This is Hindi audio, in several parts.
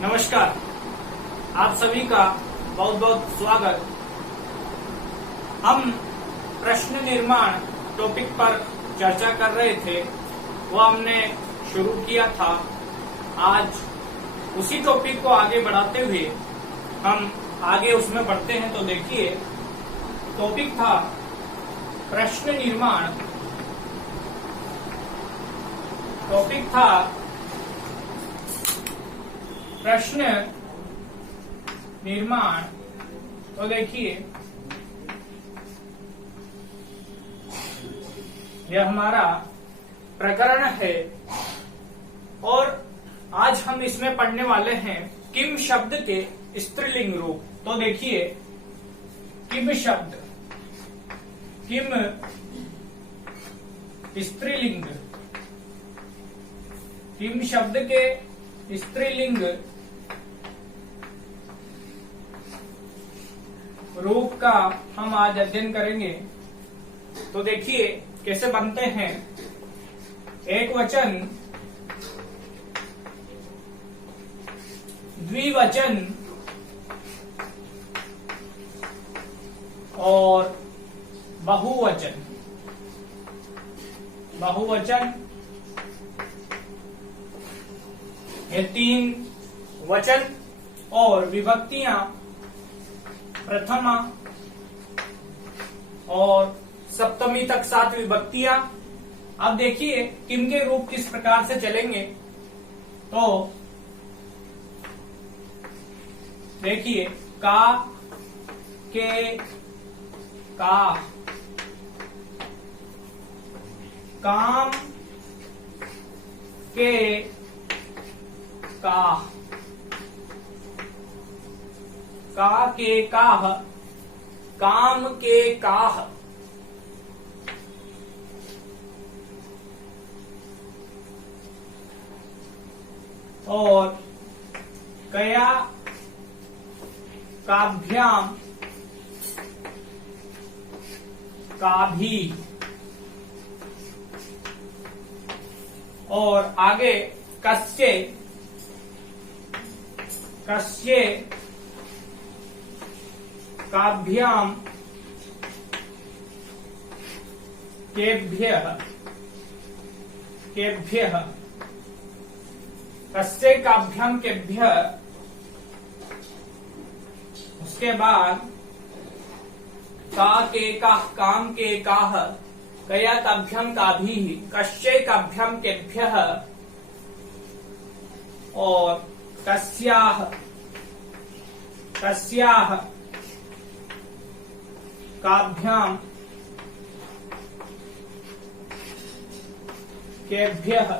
नमस्कार, आप सभी का बहुत बहुत स्वागत। हम प्रश्न निर्माण टॉपिक पर चर्चा कर रहे थे, वो हमने शुरू किया था। आज उसी टॉपिक को आगे बढ़ाते हुए हम आगे उसमें बढ़ते हैं। तो देखिए, टॉपिक था प्रश्न निर्माण। टॉपिक था प्रश्न निर्माण। तो देखिए, यह हमारा प्रकरण है और आज हम इसमें पढ़ने वाले हैं किम शब्द के स्त्रीलिंग रूप। तो देखिए, किम शब्द, किम स्त्रीलिंग, किम शब्द के स्त्रीलिंग रूप का हम आज अध्ययन करेंगे। तो देखिए कैसे बनते हैं। एक वचन, द्विवचन और बहुवचन। बहुवचन, ये तीन वचन और विभक्तियां प्रथमा और सप्तमी तक 7 विभक्तियां। अब देखिए किम के रूप किस प्रकार से चलेंगे। तो देखिए, का, के, का, काम, के, का, के काह, काम के काह, और कया काभ्याम काभी, और आगे कस्य, कस्य काभ्याम केभ्यः, केभ्यः, कस्य काभ्याम केभ्यः। उसके बाद का के काह, काम के काह, कया काभ्याम काभीः, कस्य काभ्याम केभ्यः, और कस्याः, कस्याः काभ्याम केभ्यः।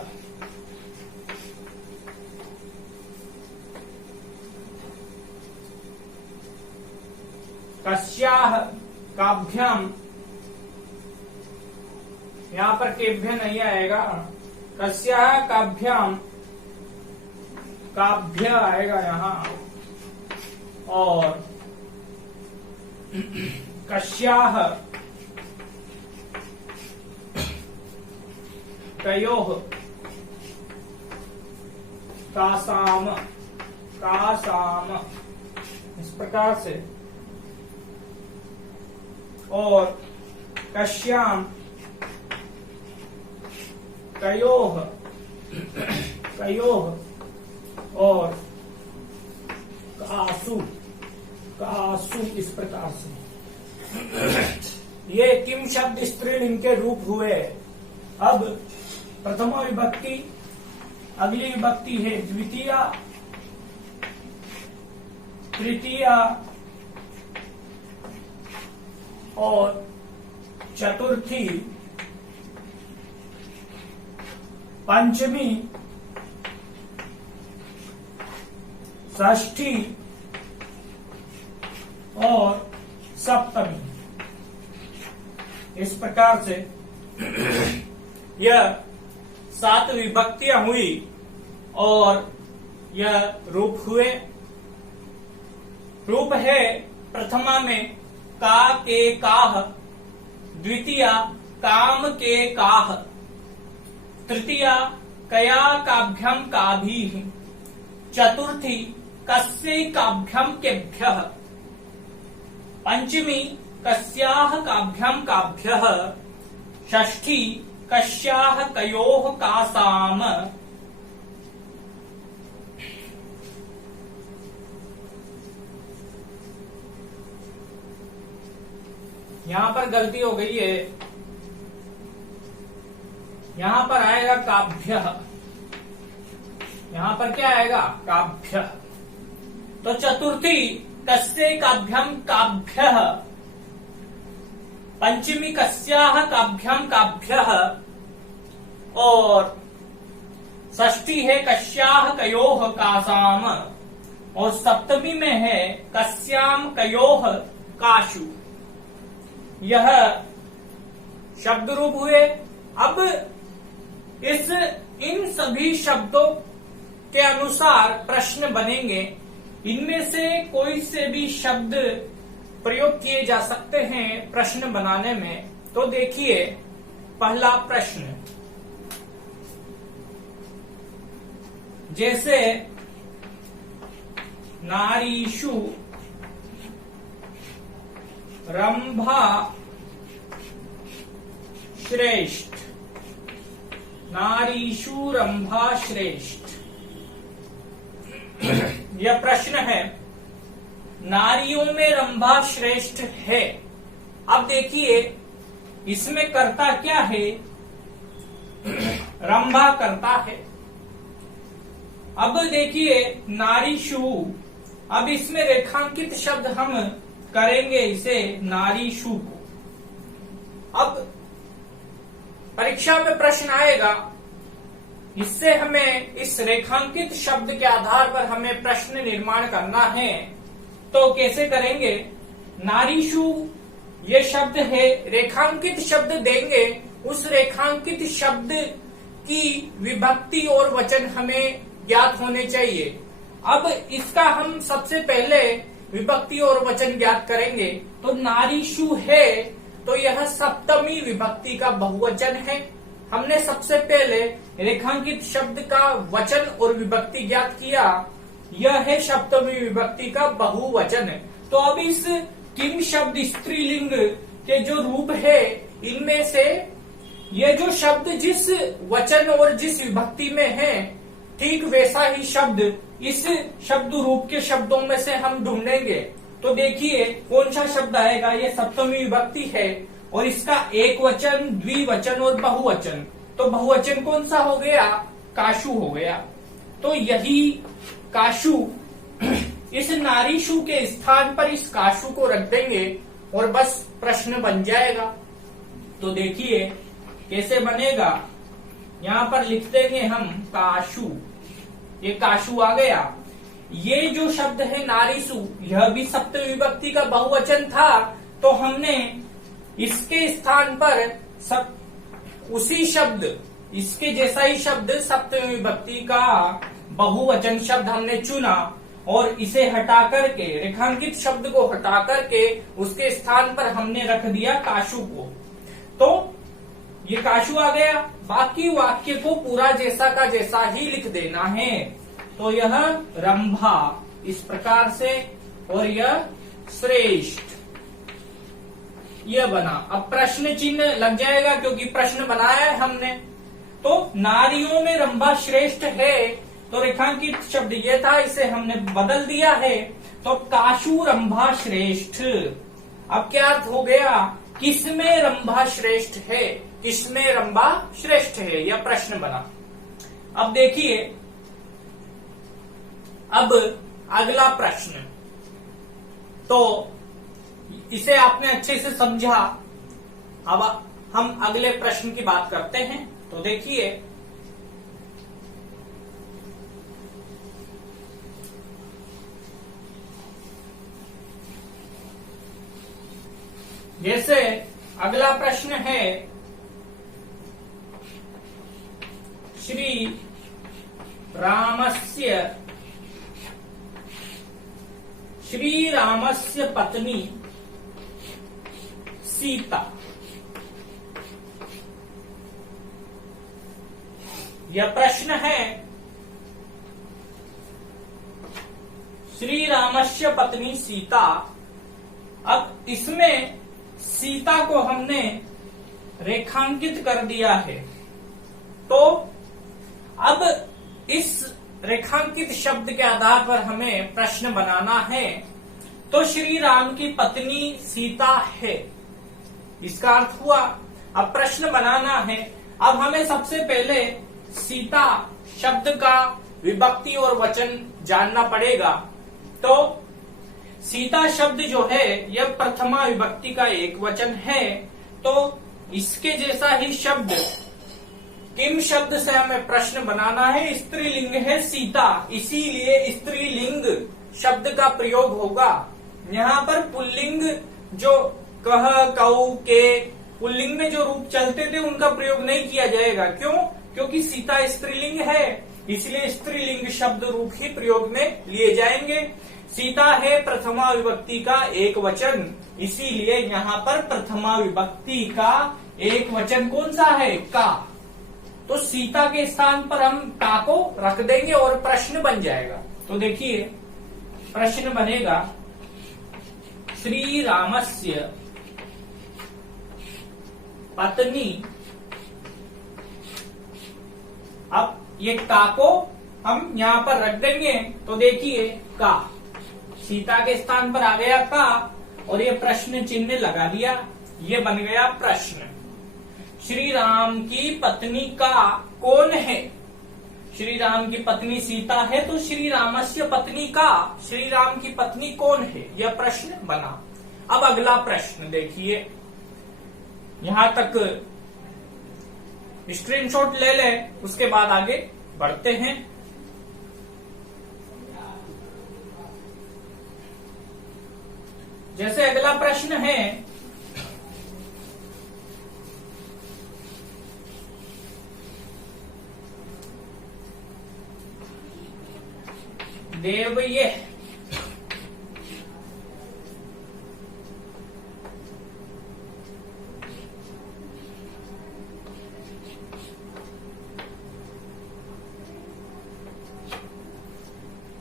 कस्याः काभ्याम, यहाँ पर केभ्य नहीं आएगा, कस्याः काभ्याम काभ्य आएगा यहाँ, और कस्याः तयोः तासाम, तासाम, इस प्रकार से, और कस्याम तयोः, तयोः, और कासु, कासु, इस प्रकार से। ये किम शब्द स्त्रीलिंग के रूप हुए। अब प्रथमा विभक्ति, अगली विभक्ति है द्वितीया, तृतीया और चतुर्थी, पंचमी, षष्ठी और सप्तमी। इस प्रकार से यह 7 विभक्तियां हुई और यह रूप हुए। रूप है प्रथमा में का के काह, द्वितीया काम के काह, तृतीया कया काभ्यम काभीः, चतुर्थी कस्यैकाभ्यां केभ्यः, पंचमी कस्याः काभ्यां काभ्यः, षष्ठी कस्याः कयोः कासाम, यहां पर गलती हो गई है, यहां पर आएगा काभ्यः, यहां पर क्या आएगा काभ्यः। तो चतुर्थी कस्यैकाभ्यां काभ्यः, पंचमी कस्याः काभ्यां काभ्यः, और षष्ठी है कस्याः कयोः कासाम, और सप्तमी में है कस्याम कयोः काशु। यह शब्द रूप हुए। अब इन सभी शब्दों के अनुसार प्रश्न बनेंगे। इनमें से कोई से भी शब्द प्रयोग किए जा सकते हैं प्रश्न बनाने में। तो देखिए पहला प्रश्न, जैसे नारीषु रंभा श्रेष्ठ, नारीषु रंभा श्रेष्ठ, यह प्रश्न है। नारियों में रंभा श्रेष्ठ है। अब देखिए इसमें कर्ता क्या है, रंभा करता है। अब देखिए नारीषु, अब इसमें रेखांकित शब्द हम करेंगे इसे नारीषु को। अब परीक्षा में प्रश्न आएगा, इससे हमें इस रेखांकित शब्द के आधार पर हमें प्रश्न निर्माण करना है। तो कैसे करेंगे, नारीषु ये शब्द है, रेखांकित शब्द देंगे, उस रेखांकित शब्द की विभक्ति और वचन हमें ज्ञात होने चाहिए। अब इसका हम सबसे पहले विभक्ति और वचन ज्ञात करेंगे। तो नारीषु है तो यह सप्तमी विभक्ति का बहुवचन है। हमने सबसे पहले रेखांकित शब्द का वचन और विभक्ति ज्ञात किया, यह है सप्तमी विभक्ति का बहुवचन। तो अब इस किम शब्द स्त्रीलिंग के जो रूप है, इनमें से ये जो शब्द जिस वचन और जिस विभक्ति में है, ठीक वैसा ही शब्द इस शब्द रूप के शब्दों में से हम ढूंढेंगे। तो देखिए कौन सा शब्द आएगा, ये सप्तमी विभक्ति है और इसका एक वचन, द्विवचन और बहुवचन। तो बहुवचन कौन सा हो गया, काशु हो गया। तो यही काशु, इस नारीषु के स्थान पर इस काशु को रख देंगे और बस प्रश्न बन जाएगा। तो देखिए कैसे बनेगा, यहां पर लिख देंगे हम काशु, ये काशु आ गया। ये जो शब्द है नारीषु, यह भी सप्तमी विभक्ति का बहुवचन था। तो हमने इसके स्थान पर उसी शब्द, इसके जैसा ही शब्द सप्तमी विभक्ति का बहुवचन शब्द हमने चुना और इसे हटा करके, रेखांकित शब्द को हटा करके उसके स्थान पर हमने रख दिया काशु को। तो ये काशु आ गया। बाकी वाक्य को पूरा जैसा का जैसा ही लिख देना है। तो यह रंभा इस प्रकार से और यह श्रेष्ठ, यह बना। अब प्रश्न चिन्ह लग जाएगा क्योंकि प्रश्न बनाया है हमने। तो नारियों में रंभा श्रेष्ठ है, तो रेखांकित शब्द ये था, इसे हमने बदल दिया है। तो काशु रंभा श्रेष्ठ। अब क्या अर्थ हो गया, किसमें रंभा श्रेष्ठ है, किसमें रंभा श्रेष्ठ है, यह प्रश्न बना। अब देखिए अब अगला प्रश्न, तो इसे आपने अच्छे से समझा। अब हम अगले प्रश्न की बात करते हैं। तो देखिए जैसे अगला प्रश्न है, श्री रामस्य पत्नी सीता। यह प्रश्न है, श्री रामस्य पत्नी सीता। अब इसमें सीता को हमने रेखांकित कर दिया है, तो अब इस रेखांकित शब्द के आधार पर हमें प्रश्न बनाना है। तो श्री राम की पत्नी सीता है, इसका अर्थ हुआ। अब प्रश्न बनाना है। अब हमें सबसे पहले सीता शब्द का विभक्ति और वचन जानना पड़ेगा। तो सीता शब्द जो है यह प्रथमा विभक्ति का एक वचन है। तो इसके जैसा ही शब्द किम शब्द से हमें प्रश्न बनाना है। स्त्रीलिंग है सीता, इसीलिए स्त्रीलिंग शब्द का प्रयोग होगा। यहाँ पर पुल्लिंग जो कह, कऊ, के पुल्लिंग में जो रूप चलते थे उनका प्रयोग नहीं किया जाएगा। क्यों? क्योंकि सीता स्त्रीलिंग है, इसलिए स्त्रीलिंग शब्द रूप ही प्रयोग में लिए जाएंगे। सीता है प्रथमा विभक्ति का एक वचन, इसीलिए यहाँ पर प्रथमा विभक्ति का एक वचन कौन सा है? का। तो सीता के स्थान पर हम का को रख देंगे और प्रश्न बन जाएगा। तो देखिए प्रश्न बनेगा, श्री रामस्य पत्नी। अब ये का को हम यहाँ पर रख देंगे, तो देखिए का सीता के स्थान पर आ गया का, और ये प्रश्न चिन्ह लगा दिया, ये बन गया प्रश्न। श्री राम की पत्नी का कौन है? श्री राम की पत्नी सीता है, तो श्री रामस्य पत्नी का, श्री राम की पत्नी कौन है? यह प्रश्न बना। अब अगला प्रश्न देखिए, यहां तक स्क्रीनशॉट ले लें, उसके बाद आगे बढ़ते हैं। जैसे अगला प्रश्न है, देवये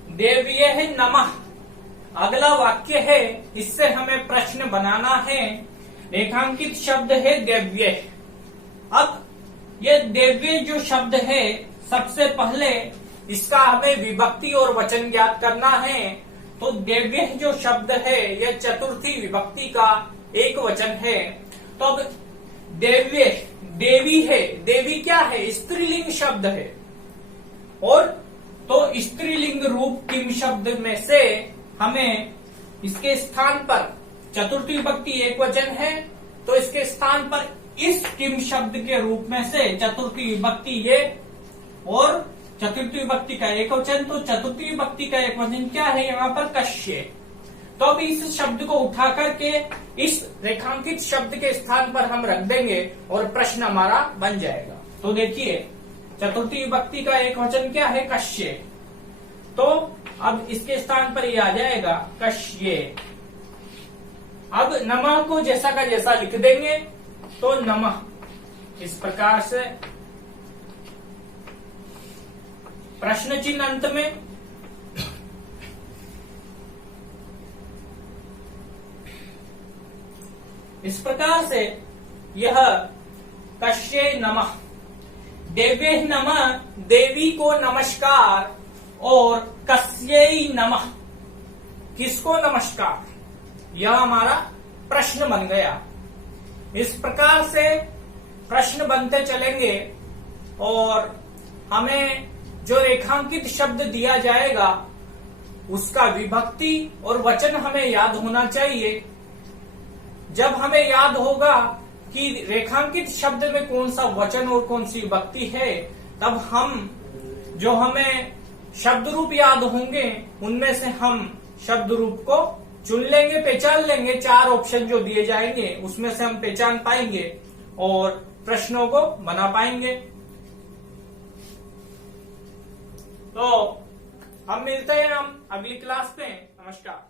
देव्ये है नमः। अगला वाक्य है, इससे हमें प्रश्न बनाना है। रेखांकित शब्द है देव्ये। अब ये देव्ये जो शब्द है, सबसे पहले इसका हमें विभक्ति और वचन ज्ञात करना है। तो देव्य जो शब्द है यह चतुर्थी विभक्ति का एक वचन है। तो अब देव्य देवी है, देवी क्या है? स्त्रीलिंग शब्द है। और तो स्त्रीलिंग रूप किम शब्द में से हमें इसके स्थान पर, चतुर्थी विभक्ति एक वचन है, तो इसके स्थान पर इस किम शब्द के रूप में से चतुर्थी विभक्ति ये और चतुर्थी विभक्ति का एक वचन, तो चतुर्थी विभक्ति का एक वचन क्या है? यहाँ पर कश्य। तो अब इस शब्द को उठा करके इस रेखांकित शब्द के स्थान पर हम रख देंगे और प्रश्न हमारा बन जाएगा। तो देखिए चतुर्थी विभक्ति का एक वचन क्या है? कश्य। तो अब इसके स्थान पर ये आ जाएगा कश्ये। अब नमः को जैसा का जैसा लिख देंगे, तो नमः इस प्रकार से प्रश्न चिन्ह अंत में। इस प्रकार से यह कश्ये नमः, देवे नमः, देवी को नमस्कार, और कस्यै नमः, किसको नमस्कार, यह हमारा प्रश्न बन गया। इस प्रकार से प्रश्न बनते चलेंगे और हमें जो रेखांकित शब्द दिया जाएगा उसका विभक्ति और वचन हमें याद होना चाहिए। जब हमें याद होगा कि रेखांकित शब्द में कौन सा वचन और कौन सी विभक्ति है, तब हम जो हमें शब्द रूप याद होंगे उनमें से हम शब्द रूप को चुन लेंगे, पहचान लेंगे। 4 ऑप्शन जो दिए जाएंगे उसमें से हम पहचान पाएंगे और प्रश्नों को बना पाएंगे। तो हम मिलते हैं हम अगली क्लास में। नमस्कार।